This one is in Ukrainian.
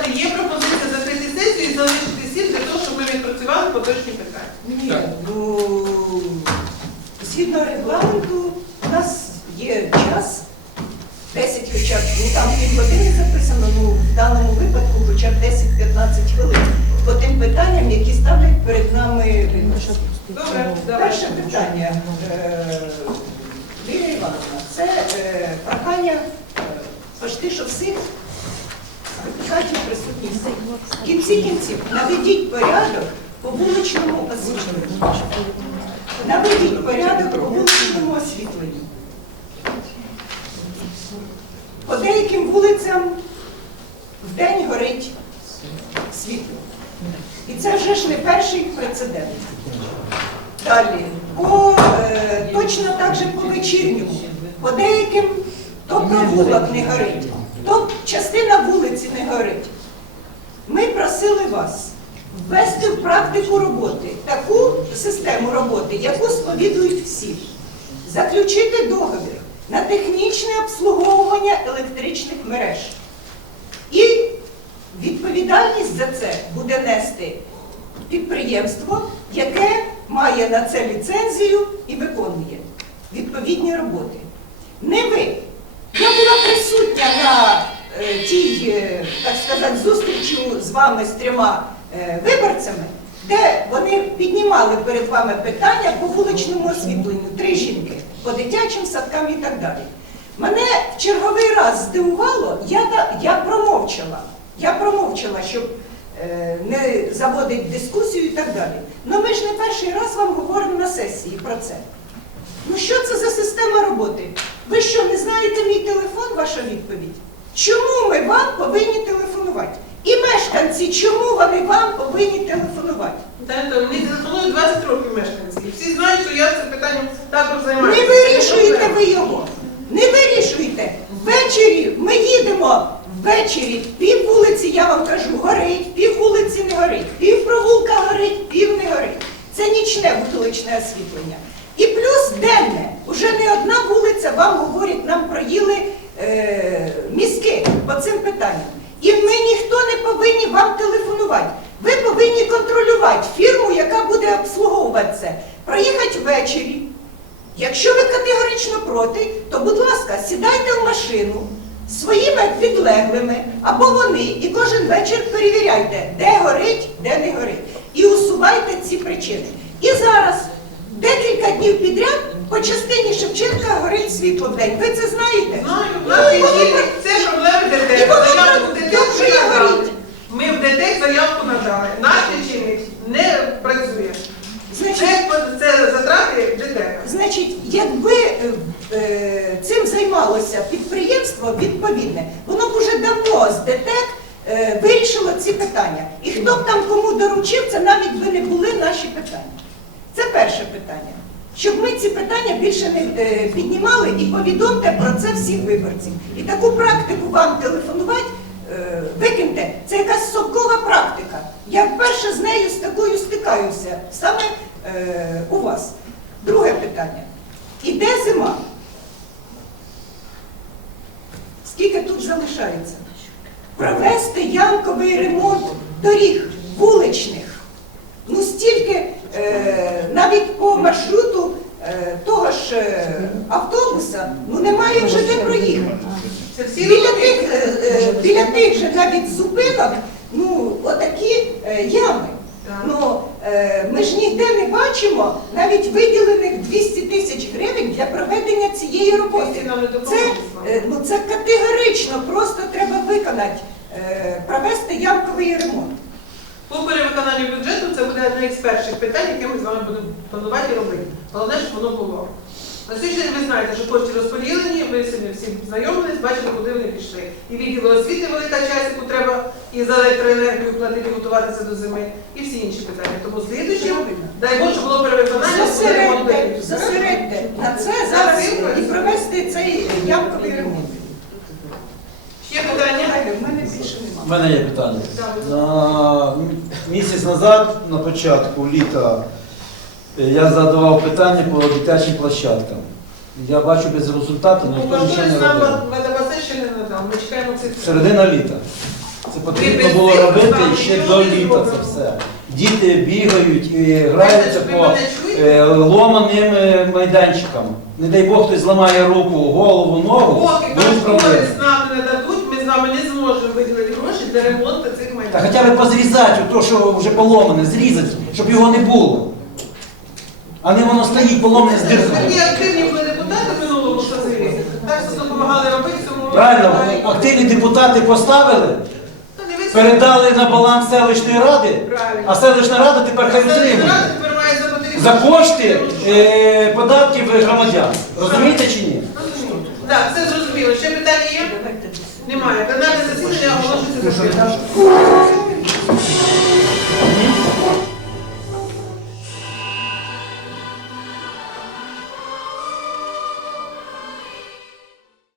депутати, є пропозиція закрити сесію і залишити всім для того, щоб ми відпрацювали поточні питання. Ні, Так. ну згідно регламенту у нас є час, 10 хоча б, ну там півгодини записано, ну в даному випадку хоча б 10-15 хвилин по тим питанням, які ставлять перед нами. Добре, давай. Перше питання, е, Лілія Івановна, це е, прохання е, почти що всіх депутатів присутніх. В кінці кінців наведіть порядок по вуличному освітленню. Наведіть порядок по вуличному освітленню. По деяким вулицям вдень горить світло. І це вже ж не перший прецедент. Далі, по, е, точно так же по вечірньому. По деяким то провулок не горить, то частина вулиці не горить. Ми просили вас ввести в практику роботи таку систему роботи, яку сповідують всі. Заключити договір на технічне обслуговування електричних мереж. І відповідальність за це буде нести підприємство, яке має на це ліцензію і виконує відповідні роботи. Не ви. Я на е, тій, е, так сказати, зустрічі з вами з трьома е, виборцями, де вони піднімали перед вами питання по вуличному освітленню, три жінки, по дитячим садкам і так далі. Мене в черговий раз здивувало, я, я промовчала. Я промовчала, щоб е, не заводити дискусію і так далі. Ну ми ж не перший раз вам говоримо на сесії про це. Ну що це за система роботи? Ви що, не знаєте мій телефон, ваша відповідь? Чому ми вам повинні телефонувати? І мешканці, чому вони вам повинні телефонувати? Та мені телефонують 20 років мешканці. Всі знають, що я цим питанням також займаюся. Не вирішуєте ви його. Не вирішуєте. Ввечері ми їдемо. Ввечері пів вулиці, я вам кажу, горить, пів вулиці не горить, пів провулка горить, пів не горить. Це нічне вуличне освітлення. І плюс денне. Уже не одна вулиця вам говорять, нам проїли е, мізки по цим питанням. І ми ніхто не повинні вам телефонувати. Ви повинні контролювати фірму, яка буде обслуговувати це. Проїхати ввечері, Якщо ви категорично проти, то, будь ласка, сідайте в машину своїми підлеглими або вони, і кожен вечір перевіряйте, де горить, де не горить. І усувайте ці причини. І зараз декілька днів підряд по частині Шевченка горить світло в день. Ви це знаєте? Знаю, Ну, це проблеми ДТЕК. Заявку в ДТЕК вже надали. Ми в ДТЕК заявку надали. Наш лічильник не працює. Значить, Це, це затрати ДТЕК. Значить, якби е, е, цим займалося підприємство відповідне, воно б уже давно з ДТЕК е, вирішило ці питання. І хто б там кому доручив, це навіть би не були наші питання. Питання. Щоб ми ці питання більше не е, піднімали і повідомте про це всіх виборців. І таку практику вам телефонувати е, викиньте. Це якась совкова практика. Я вперше з нею з такою стикаюся саме е, у вас. Друге питання. Іде зима. Скільки тут залишається? Провести ямковий ремонт доріг вуличних. Ну стільки навіть по маршруту е, того ж е, автобуса ну немає вже де проїхати. Біля тих, е, е, біля тих же навіть зупинок, ну отакі е, ями. Ну, е, ми ж ніде не бачимо навіть виділених 200 тисяч гривень для проведення цієї роботи. Це е, ну, це категорично просто треба виконати, е, провести ямковий ремонт. По перевиконанню бюджету це буде одне із перших питань, яке ми з вами будемо планувати і робити. Головне, щоб воно було. На сьогодні ви знаєте, що кошти розподілені, ви сьогодні всі знайомились, бачили, куди вони пішли. І відділ освіти велика часть, яку треба і за електроенергію платити, готуватися до зими, і всі інші питання. Тому слідуючим, дай Боже, щоб було перевиконання, буде ремонт Зосередьте, зосередьте на це зараз і провести цей ямковий ремонт. Ще питання? В мене більше немає. У мене є питання. Місяць назад, на початку літа, е, я задавав питання по дитячим площадкам. Я бачу без результату, ніхто нічого не робив. Медабасе ще не надав. Ми чекаємо цифри. Середина літа. Це потрібно було робити ще до літа це все. Діти бігають і граються по е, ломаним е, майданчикам. Не дай Бог хтось зламає руку, голову, ногу, будуть проблеми. школи нам не дадуть, ми з вами не зможемо для ремонту цих Та хоча б позрізати то, що вже поломане, зрізати, щоб його не було. А не воно стоїть поломане з Такі диркою. активні були депутати в минулому созиві. Так що допомагали робити цьому. Правильно, активні депутати поставили, Та не ви передали на баланс селищної ради, Правильно. а селищна рада тепер хай Селищна утримує. рада тепер має заплатити За кошти е, податків громадян. Розумієте чи ні? Так, все зрозуміло. Ще питання є? Немає. Пленарне засідання оголошується закритим.